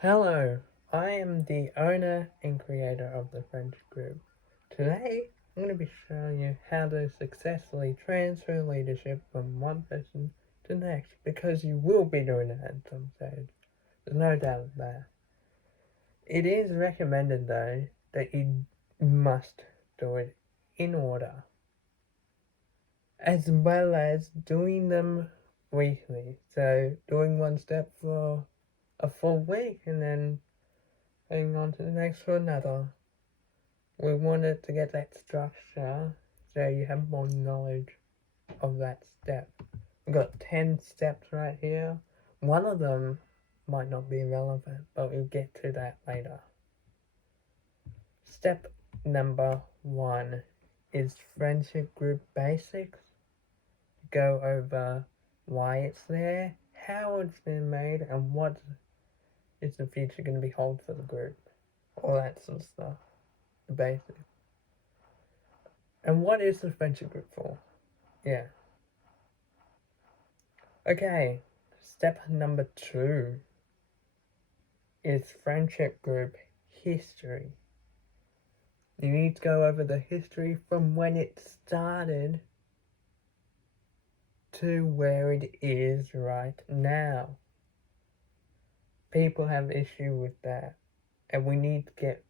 Hello, I am the owner and creator of the friendship group. Today, I'm going to be showing you how to successfully transfer leadership from one person to the next because you will be doing it at some stage. There's no doubt of that. It is recommended though that you must do it in order, as well as doing them weekly. So, doing one step for a full week and then going on to the next for another. We wanted to get that structure so you have more knowledge of that step. We've got 10 steps right here. One of them might not be relevant, but we'll get to that later. Step number 1 is friendship group basics. Go over why it's there, how it's been made, and what is the future going to be hold for the group. All that sort of stuff. The basics. And what is the friendship group for? Yeah. Okay, step number 2 is friendship group history. You need to go over the history from when it started to where it is right now. People have issue with that, and we need to get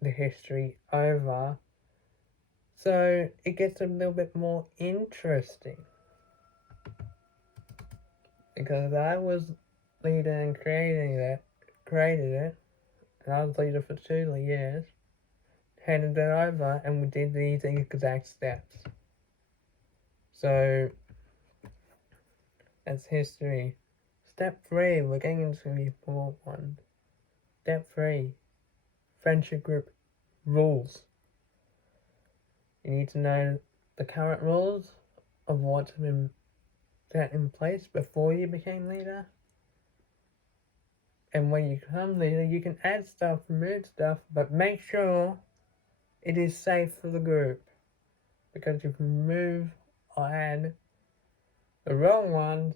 the history over so it gets a little bit more interesting. Because I was leader and created it, and I was leader for 2 years, handed it over, and we did these exact steps. So, that's history. Step 3, we're getting into the important one. Step 3, friendship group rules. You need to know the current rules of what's been set in place before you became leader. And when you become leader, you can add stuff, remove stuff, but make sure it is safe for the group. Because if you remove or add the wrong ones,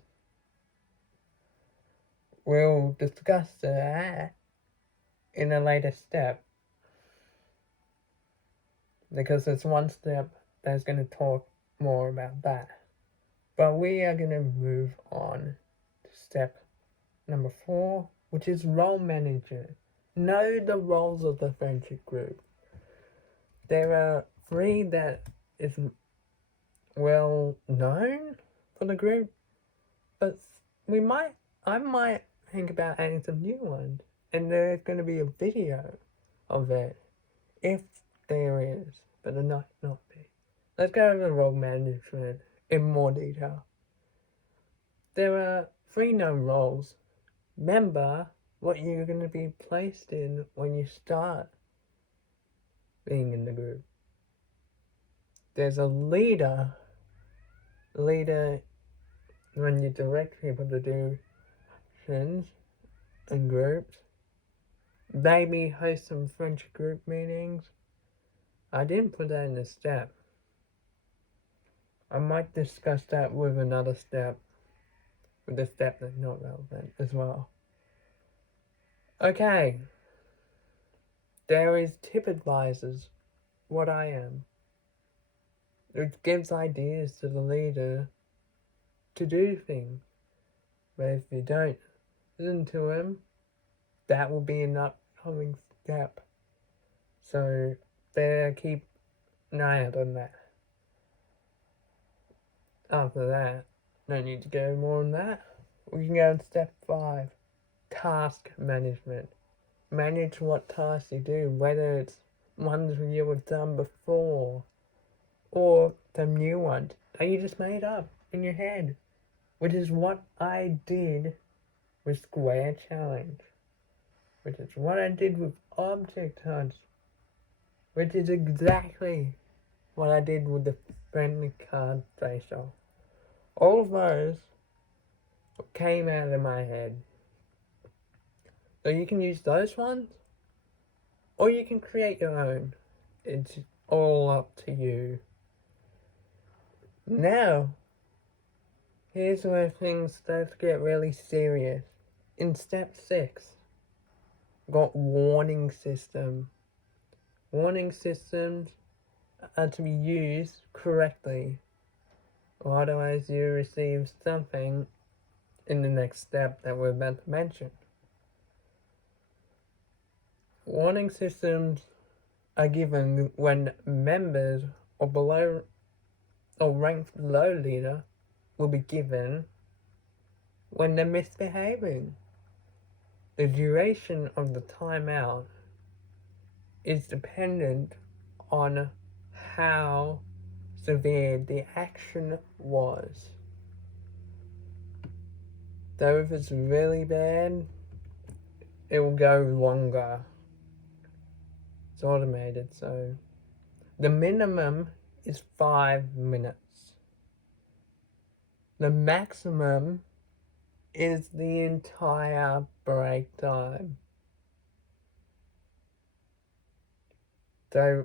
we'll discuss that in a later step. Because there's one step that's going to talk more about that. But we are going to move on to step number 4, which is role management. Know the roles of the friendship group. There are 3 that is well known for the group, but I might think about adding some new ones, and there's going to be a video of it, if there is, but there might not be. Let's go over role management in more detail. There are 3 known roles. Remember what you're going to be placed in when you start being in the group. There's a leader. Leader when you direct people to do actions and groups. Maybe host some friendship group meetings. I didn't put that in the step. I might discuss that with another step. With a step that's not relevant as well. Okay. There is tip advisors. What I am. It gives ideas to the leader to do things. But if you don't listen to him, that will be an upcoming step. So better keep an eye out on that. After that, no need to go more on that. We can go on step 5, task management. Manage what tasks you do, whether it's ones you have done before or the new ones that you just made up in your head, which is what I did with Square Challenge, which is what I did with Object Hunts, which is exactly what I did with the friendly card facial. All of those came out of my head. So you can use those ones, or you can create your own. It's all up to you. Now, here's where things start to get really serious. In step 6, got warning system. Warning systems are to be used correctly, or otherwise you receive something in the next step that we're about to mention. Warning systems are given when members or below or ranked below leader will be given when they're misbehaving. The duration of the timeout is dependent on how severe the action was. So if it's really bad, it will go longer. It's automated, so the minimum is 5 minutes. The maximum is the entire break time. So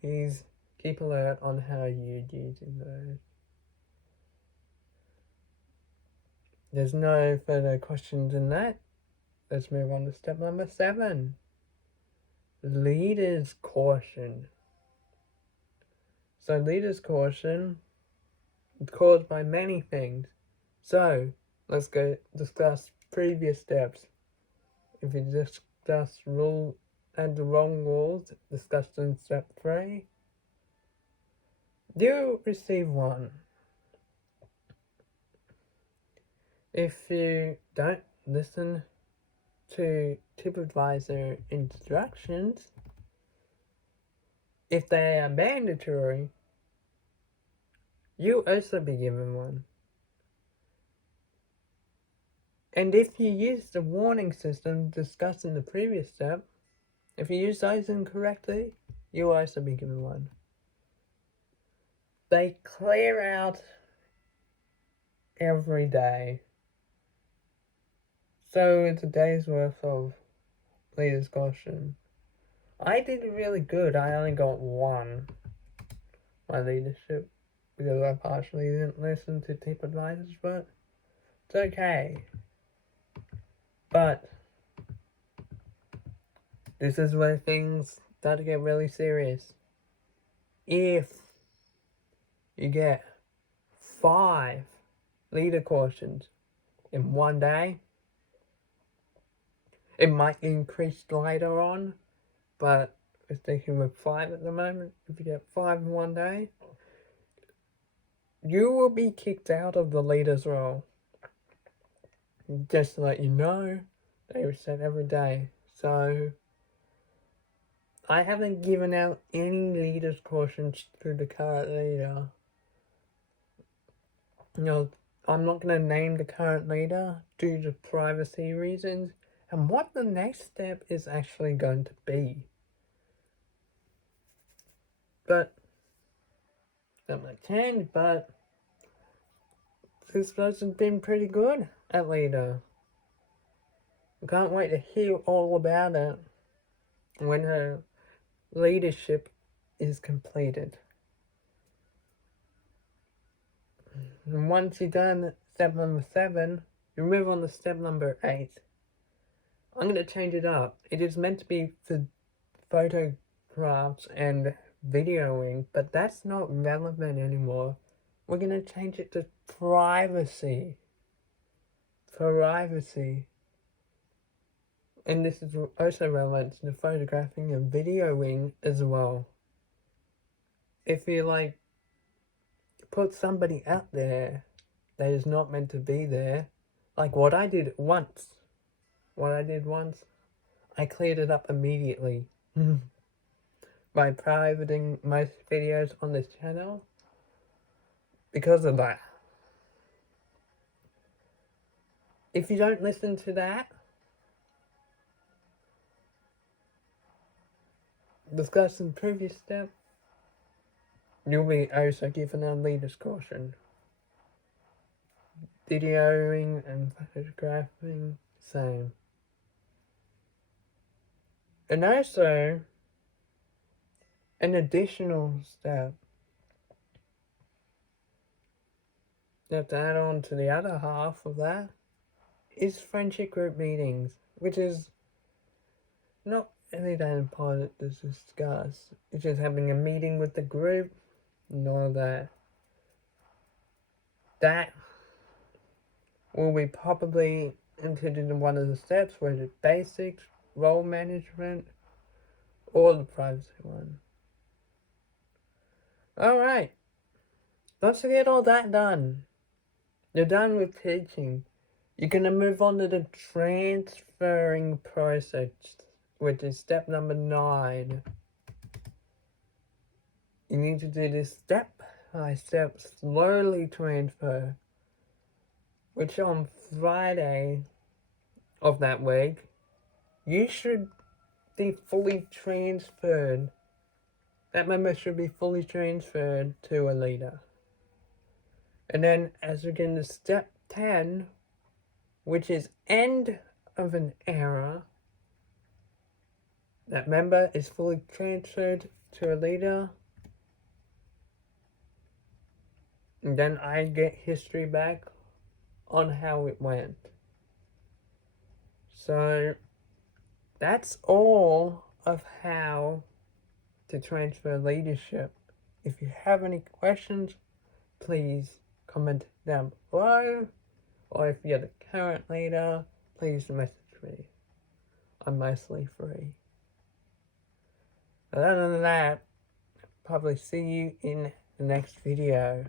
please keep alert on how you're using those. There's no further questions in that. Let's move on to step number 7. Leader's caution. So leader's caution is caused by many things. So let's go discuss previous steps. If you discuss rule and the wrong rules discussed in step 3, you receive 1. If you don't listen to TripAdvisor instructions, if they are mandatory, you'll also be given 1. And if you use the warning system discussed in the previous step, if you use those incorrectly, you'll also be given 1. They clear out every day. So it's a day's worth of leader's caution. I did really good. I only got 1. My leadership, because I partially didn't listen to TripAdvisors, but it's okay. But this is where things start to get really serious. If you get 5 leader cautions in one day, it might increase later on, but we're sticking with 5 at the moment. If you get 5 in one day, you will be kicked out of the leader's role. Just to let you know, they reset every day. So I haven't given out any leader's cautions to the current leader. I'm not going to name the current leader due to privacy reasons and what the next step is actually going to be. But that might change, but this person's been pretty good at leader. I can't wait to hear all about it when her leadership is completed. And once you're done step number 7, you move on to step number 8. I'm going to change it up. It is meant to be for photographs and videoing, but that's not relevant anymore. We're going to change it to privacy. Privacy. And this is also relevant to the photographing and videoing as well. If you put somebody out there that is not meant to be there, like what I did once, I cleared it up immediately by privating most videos on this channel because of that. If you don't listen to that, discussed in previous step, you'll be also given a leader's caution. Videoing and photographing, same. And also, an additional step you have to add on to the other half of that is friendship group meetings, which is not really that important to discuss. It's just having a meeting with the group and all that. That will be probably included in one of the steps, whether it's basics, role management, or the privacy one. Alright, once you get all that done, you're done with teaching. You're going to move on to the transferring process, which is step number 9. You need to do this step by step, slowly transfer, which on Friday of that week, you should be fully transferred. That member should be fully transferred to a leader. And then as we get into step 10, which is end of an era, that member is fully transferred to a leader. And then I get history back on how it went. So that's all of how to transfer leadership. If you have any questions, please comment down below. Or if you're the current leader, please message me. I'm mostly free. But other than that, probably see you in the next video.